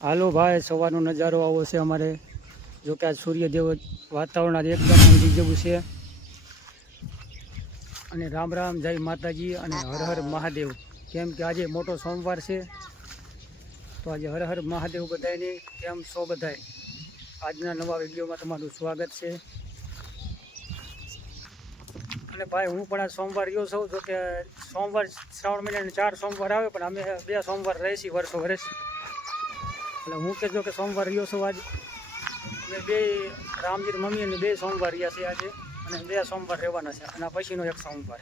હાલો ભાઈ, સવારનો નજારો આવો છે અમારે. જો કે આજ સૂર્યદેવ વાતાવરણ આજે એકદમ ઊંઘી જેવું છે. અને રામ રામ, જય માતાજી અને હર હર મહાદેવ. કેમ કે આજે મોટો સોમવાર છે, તો આજે હર હર મહાદેવ બધાને. કેમ છો બધાય? આજના નવા વિડીયોમાં તમારું સ્વાગત છે. અને ભાઈ, હું પણ આ સોમવાર રહ્યો છું. જો કે સોમવાર શ્રાવણ મહિનાને 4 સોમવાર આવે, પણ અમે 2 સોમવાર રહીશી વર્ષો વર્ષ. એટલે હું કહેજો કે સોમવાર રહ્યો છું આજ. અમે 2 રામજી મમ્મી અને 2 સોમવાર રહ્યા છે આજે, અને 2 સોમવાર રહેવાના છે, અને પછીનો 1 સોમવાર.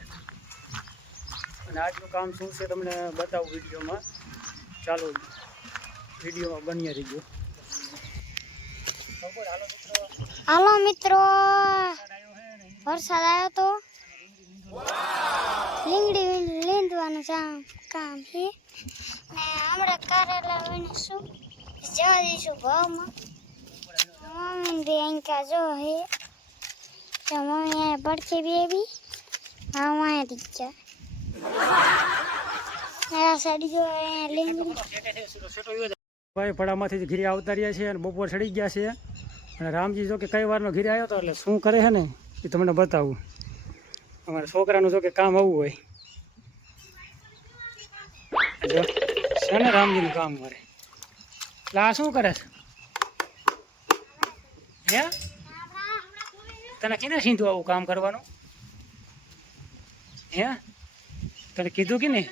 અને આજનું કામ શું છે તમને બતાવું વિડીયોમાં. ચાલો વિડીયોમાં બન્યા રહીજો. હાલો મિત્રો, વરસાદ આવ્યો તો લીંગડી લીંદવાનું કામ છે ને હમણાં કારેલા વીણીશું, જવા દઈશું ભાવમાં. મમ્મી બે અંકા જો હે તો મમ્મી અહીંયા પડખે બેબી હા અહીંયા દીચા આ સાડી જો અહીંયા લીંગડી ભાઈ ફળામાંથી ઘીરે આવતા રહ્યા છે અને બપોર ચડી ગયા છે. અને રામજી જો કે કઈ વારનો ઘીરે આવ્યો હતો, એટલે શું કરે છે ને એ તમને બતાવું. અમારા છોકરાનું જો કે કામ આવું હોય જો છે ને રામજીનું કામ મારે. એટલે આ શું કરે છે? હે, તને કીધું સીધું આવું કામ કરવાનું? હે, તને કીધું કે નહીં?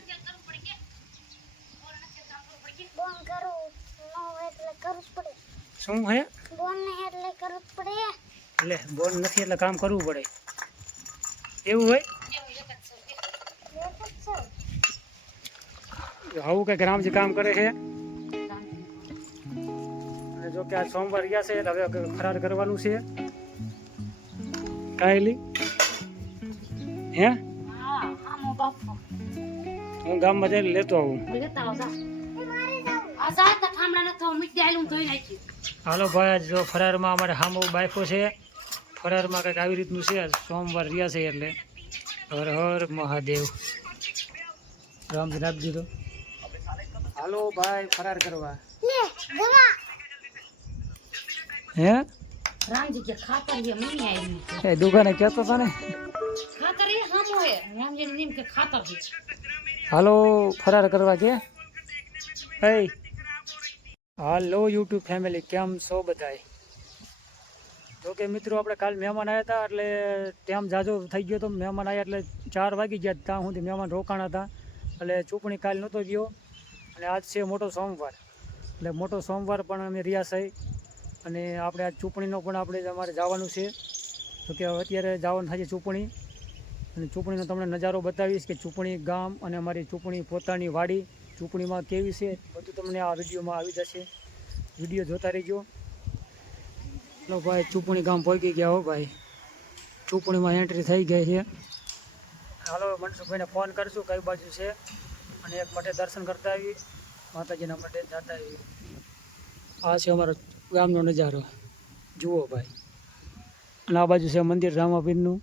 શું હે? એટલે બોલ નથી એટલે કામ કરવું પડે એવું હોય? આવું કંઈક રામજી કામ કરે છે. અને જો કે આ સોમવાર ગયા છે એટલે હવે ફરાર કરવાનું છે. કાયલી હે, હું ગામમાં જઈને લેતો આવું. હાલો ભાઈ, જો ફરારમાં અમારે હામો બાઈફો છે. ફરારમાં કંઈક આવી રીતનું છે. સોમવાર રહ્યા છે એટલે હર હર મહાદેવ. રામજી રાખી દીધો. હાલો ભાઈ, ફરાર કરવા. હે, રામજી કે ખાતર ये मम्मी आई એ દુકાને કહેતો હતો ને. खातर ये हम है रामजी ने के खातर है હાલો ફરાર કરવા કે. હાલો યુટ્યુબ ફેમિલી, કેમ છો બધાય? જો કે મિત્રો, આપણે કાલ મહેમાન આવ્યા હતા એટલે ટાઈમ જાજો થઈ ગયો હતો. મહેમાન આવ્યા એટલે 4 વાગી ગયા. ત્યાં સુધી મહેમાન રોકાણા હતા, એટલે ચૂંટણી કાલ નહોતો ગયો. અને આજ છે મોટો સોમવાર, એટલે મોટો સોમવાર પણ અમે રહ્યા છે. અને આપણે આજ ચૂંટણીનો પણ અમારે જવાનું છે. તો કે અત્યારે જવાનું થાય છે ચૂંટણી. અને ચૂંટણીનો તમને નજારો બતાવીશ કે ચૂંટણી ગામ અને અમારી ચૂંટણી પોતાની વાડી ચૂંટણીમાં કેવી છે, બધું તમને આ વિડીયોમાં આવી જશે. વિડીયો જોતા રહીજો. ચાલો ભાઈ, ચૂંટણી ગામ પહોંચી ગયા હો ભાઈ. ચૂંટણીમાં એન્ટ્રી થઈ ગઈ છે. હાલો મનસુખભાઈને ફોન કરશું કઈ બાજુ છે, અને એક માટે દર્શન કરતા આવી, માતાજીના માટે જતા આવી. આ છે અમારો ગામનો નજારો, જુઓ ભાઈ. અને આ બાજુ છે મંદિર રામાપીરનું.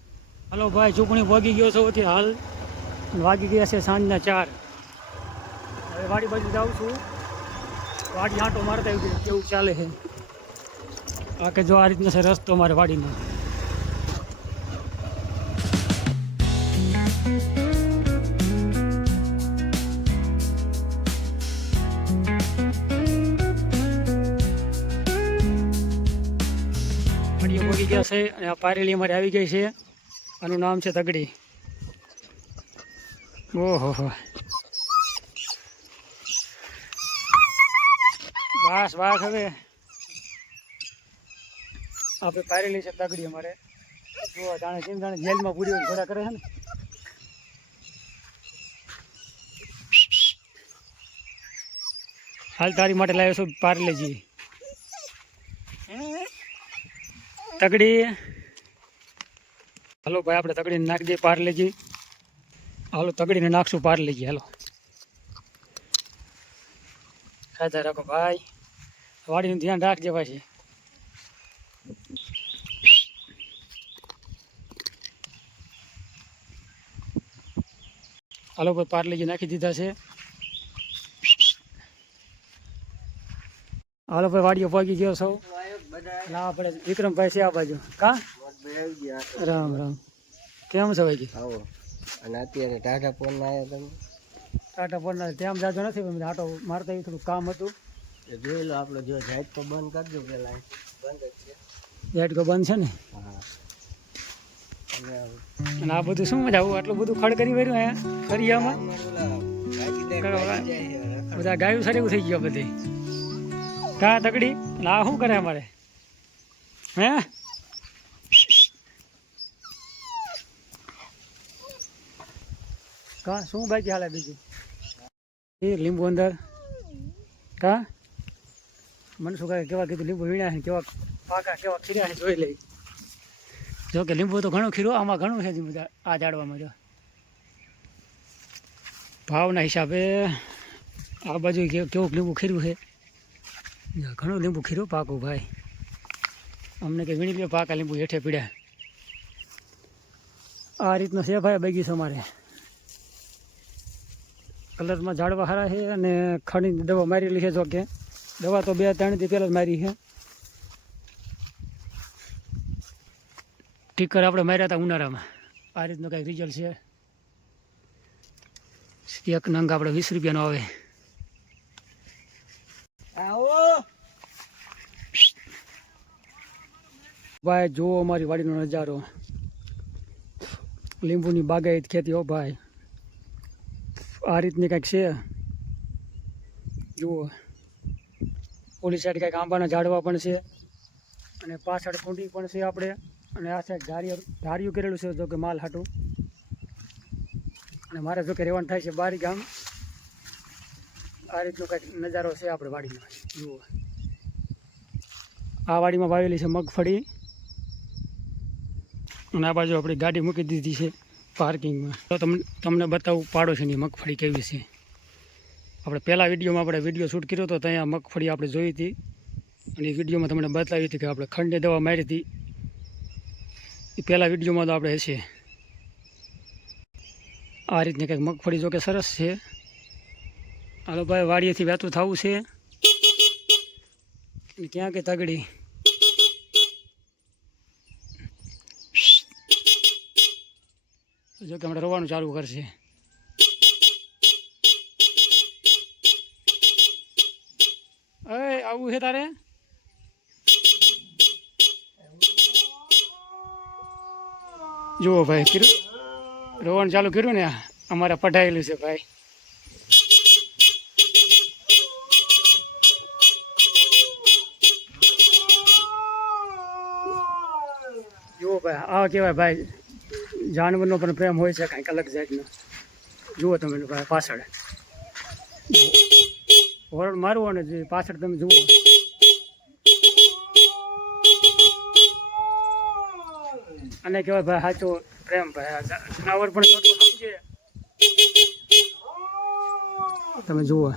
હાલો ભાઈ, ચૂંટણી પહોંચી ગયો સૌથી હાલ. વાગી ગયા છે સાંજના 4. હવે વાડી બાજુ જાઉં છું. વાડી આંટો મારતા આવી કેવું ચાલે છે. આ કે જો આ રીતનો છે રસ્તો અમારે વાડીનો. વાડીઓ પહોંચી ગયા છે અને આ પારેલી અમારે આવી ગઈ છે. આનું નામ છે તગડી. ઓહો હો, બસ બસ. હવે આપણે પારેલી છે તગડી અમારે. જો જાણે કેમ જાણે જેલમાં પૂરી ઘોડા કરે છે ને. હાલ તારી માટે લાવ્યો છું પાર્લેજી તગડી. હાલો ભાઈ, આપણે તગડીને નાખી દઈએ પાર્લેજી. હાલો તગડીને નાખશું પાર્લેજી. હાલો ખાધા રાખો ભાઈ, વાડીનું ધ્યાન રાખજે ભાઈ. હાલો ભાઈ, પાર્લેજી નાખી દીધા છે. હાલો ભાઈ વાડીઓ પહોંચી ગયો સૌ. એટલે આપણે વિક્રમભાઈ છે આ બાજુ. કા રામ રામ. કેમ છો ભાઈ? આવો. અને અત્યારે ટાટા ફોન આવ્યા તમે ટાટા ફોનના ટાઈમ જાજો નથી પણ આટો મારતા એવું થોડું કામ હતું. એ જોઈ લો. આપણે જો જાત તો બંધ કરજો પેલા. બંધ જ છે. ઝાટકો બંધ છે ને. હા. અને આ બધું શું મજા આવું આટલું બધું ખડ કરી વર્યું અહીંયા ફરિયામાં બધા ગાયું સારી થઈ ગયો બધી. કા તકડી એટલે આ શું કરે અમારે હે? કા શું બાકી હાલે બીજું? એ લીંબુ અંદર કા મને શું કહે કેવા કીધું લીંબુ વીણ્યા છે કેવા પાકા કેવા ખીર્યા છે જોઈ લઈ. જો કે લીંબુ તો ઘણું ખીરું આમાં ઘણું છે બધા આ ઝાડવામાં. જો ભાવના હિસાબે આ બાજુ કેવું લીંબુ ખીરું છે. ઘણું લીંબુ ખીરું પાકું ભાઈ. અમને કે વીણી લ્યો પાકા લીંબુ હેઠે પીડ્યા. આ રીતનો છે ભાઈ બગીચો મારે. કલરમાં ઝાડવા સારા છે અને ખડીની દવા મારેલી છે. જો કે દવા તો 2-3 દી પહેલાં જ મારી છે. ટીકર આપણે માર્યા હતા ઉનાળામાં. આ રીતનું કંઈક રિઝલ્ટ છે. એક નંગ આપણે 20 રૂપિયાનો આવે. ભાઈ જુઓ અમારી વાડીનો નજારો. લીંબુની બાગાયત ખેતી હો ભાઈ. આ રીતની કંઈક છે જુઓ. ઓલી સાઈડ કંઈક આંબાના ઝાડવા પણ છે અને પાછળ કુંડી પણ છે આપણે. અને આ સાઈડ ધારિયું કરેલું છે જો કે માલ હાટું. અને મારે જો કે રહેવાનું થાય છે બારી ગામ. આ રીતનો કંઈક નજારો છે આપણે વાડીમાં જુઓ. આ વાડીમાં વાવેલી છે મગફળી અને આ બાજુ આપણી ગાડી મૂકી દીધી છે પાર્કિંગમાં. તો તમને બતાવું પાડોશીની મગફળી કેવી છે. આપણે પહેલાં વિડીયોમાં આપણે વિડીયો શૂટ કર્યો હતો ત્યાં મગફળી આપણે જોઈ હતી અને એ વિડીયોમાં તમને બતાવી હતી કે આપણે ખંડની દવા મારી હતી. એ પહેલાં વિડીયોમાં તો આપણે હશે. આ રીતની કંઈક મગફળી જો કે સરસ છે. હાલો ભાઈ વાડીએથી વહેતું થવું છે. ક્યાં કે તગડી જો કે હમણાં રોવાનું ચાલુ કરશે. આવું છે તારે? જુઓ ભાઈ કર્યું રોવાનું ચાલુ કર્યું ને. અમારે પઢાયેલું છે ભાઈ. જુઓ ભાઈ આવા કહેવાય ભાઈ જાનવરનો પણ પ્રેમ હોય છે કાંઈક અલગ જાતનો. જુઓ તમે ભાઈ પાછળ હોરણ મારવું અને જે પાછળ તમે જુઓ. અને કહેવાય ભાઈ સાચો પ્રેમ ભાઈ. જનાવર પણ જોતું સમજે. તમે જુઓ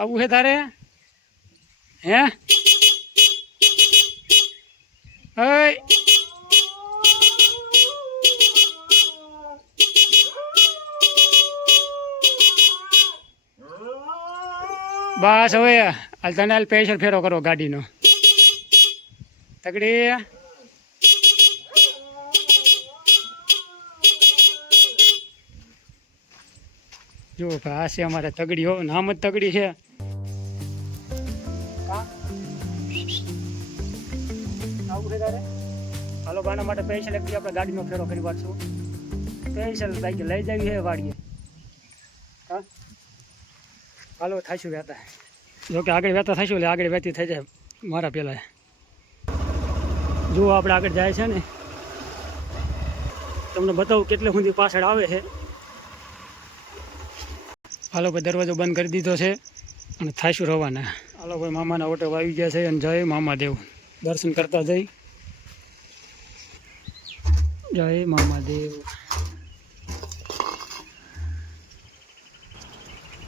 આવું છે તારે હે? બસ હવે હાલ તને હાલ સ્પેશિયલ ફેરો કરો ગાડીનો તગડી. જુઓ ભાઈ આ છે અમારે તગડી. હો નામ જ તગડી છે. આવું છે તારે? હાલો બાના માટે સ્પેશિયલ એક આપણે ગાડીનો ફેરો કરી પાડશું. સ્પેશિયલ બાઈક લઈ જવી છે વાડીએ. હા હાલો થાશું વહેતા. જો કે આગળ વહેતા થઈશું એટલે આગળ વહેતી થઈ જાય મારા પહેલાં. જુઓ આપણે આગળ જાય છે ને તમને બતાવું કેટલે સુધી પાછળ આવે છે. હાલો ભાઈ દરવાજો બંધ કરી દીધો છે અને થાશું રવાના. હાલો ભાઈ મામાના ઓટો આવી ગયા છે અને જય મામાદેવ. દર્શન કરતા જય મામાદેવ.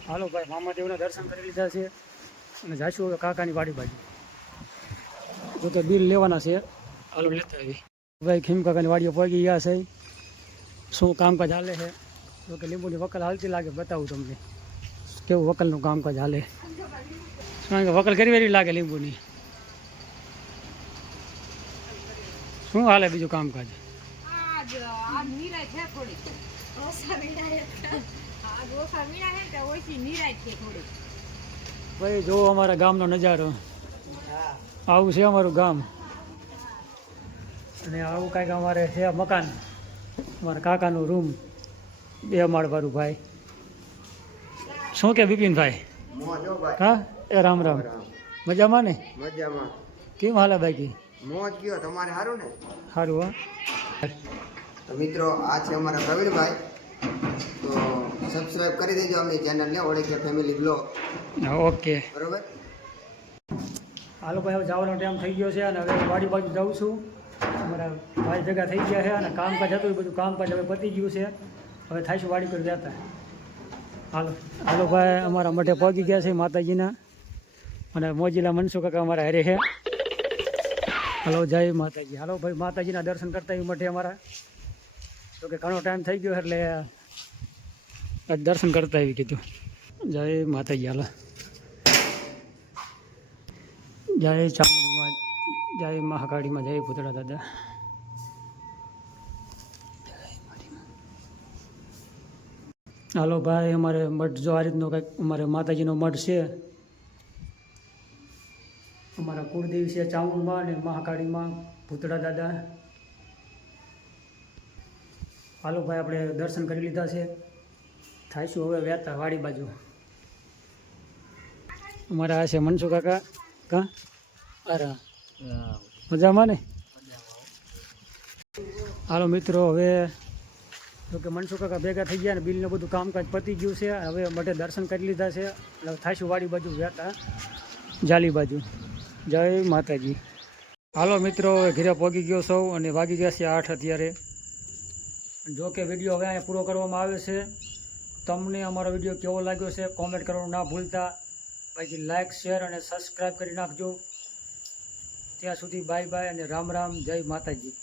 હાલો ભાઈ મામાદેવના દર્શન કરી લીધા છે અને જાશું હવે કાકાની વાડી બાજુ. જો કે બિલ લેવાના છે. હાલો લેતા આવી ભાઈ. ખીમ કાકાની વાડીઓ પહોંચી ગયા છે. શું કામકાજ હાલે છે? જો કે લીંબુની વકલ હાલતી લાગે બતાવું તમને. કેવું વકલનું કામકાજ હાલે. કારણ કે વકલ કરી વેરી લાગે લીંબુની. શું હાલે બીજું કામકાજ? ભાઈ જો અમારા ગામનો નજારો, આવું છે અમારું ગામ. અને આવું કાંઈક અમારે છે મકાન, અમારા કાકાનું રૂમ, 2 માળવાળું. ભાઈ શું કે બિપિનભાઈ? હા એ રામ રામ. મજામાં ને? મજામાં. કેમ હાલે બાકી? મોજ કયો તમારે સારું ને? સારું હા. તો મિત્રો આ છે અમારા પ્રવીણભાઈ, તો સબસ્ક્રાઇબ કરી દેજો અમની ચેનલને ઓળખ્યા ફેમિલી બ્લોગ. ઓકે બરોબર. હાલો ભાઈ, હવે જવાનો ટાઈમ થઈ ગયો છે અને હવે વાડી બાજુ જાઉં છું. અમારા ભાઈ ભેગા થઈ ગયા છે અને કામકાજ હતું, બધું કામકાજ હવે પતી ગયું છે. હવે થાઈશું વાડી કરી જતા. હાલો હાલો ભાઈ, અમારા મઠે પહોંચી ગયા છે માતાજીના, અને મોજીલા મનસુખ કાકા અમારા હારે છે. હાલો જય માતાજી. હાલો ભાઈ, માતાજીના દર્શન કરતા એ મઠે અમારા, તો કે ઘણો ટાઈમ થઈ ગયો એટલે દર્શન કરતા એવી કીધું. જય માતાજી. હાલો જય ચામુંડમાં, જય મહાકાળીમાં, જય ભૂતળા દાદા. હાલો ભાઈ, અમારે મઠ જો આ રીતનો કંઈક અમારે માતાજીનો મઠ છે. અમારા કુળદેવી છે ચામુંડમાં અને મહાકાળીમાં, ભૂતળા દાદા. હાલો ભાઈ, આપણે દર્શન કરી લીધા છે. થાઈશું હવે વહેતા વાડી બાજુ. અમારા આ છે મનસુખ કાકા. કા અરે મજામાં ને? હાલો મિત્રો, હવે તો કે મનસુખ કાકા ભેગા થઈ ગયા ને બિલનું બધું કામકાજ પતી ગયું છે. હવે મઠે દર્શન કરી લીધા છે એટલે થાઈશું વાડી બાજુ વહેતા, જાલી બાજુ. જય માતાજી. હાલો મિત્રો, ઘરે પહોંચી ગયો સૌ અને વાગી ગયા છે 8 અત્યારે. જો કે વિડીયો હવે અહીંયા પૂરો કરવામાં આવે છે. તમને અમારો વિડીયો કેવો લાગ્યો છે કોમેન્ટ કરવાનું ના ભૂલતા. બાકી લાઇક, શેર અને સબસ્ક્રાઈબ કરી નાખજો. ત્યાં સુધી બાય બાય અને રામ રામ. જય માતાજી.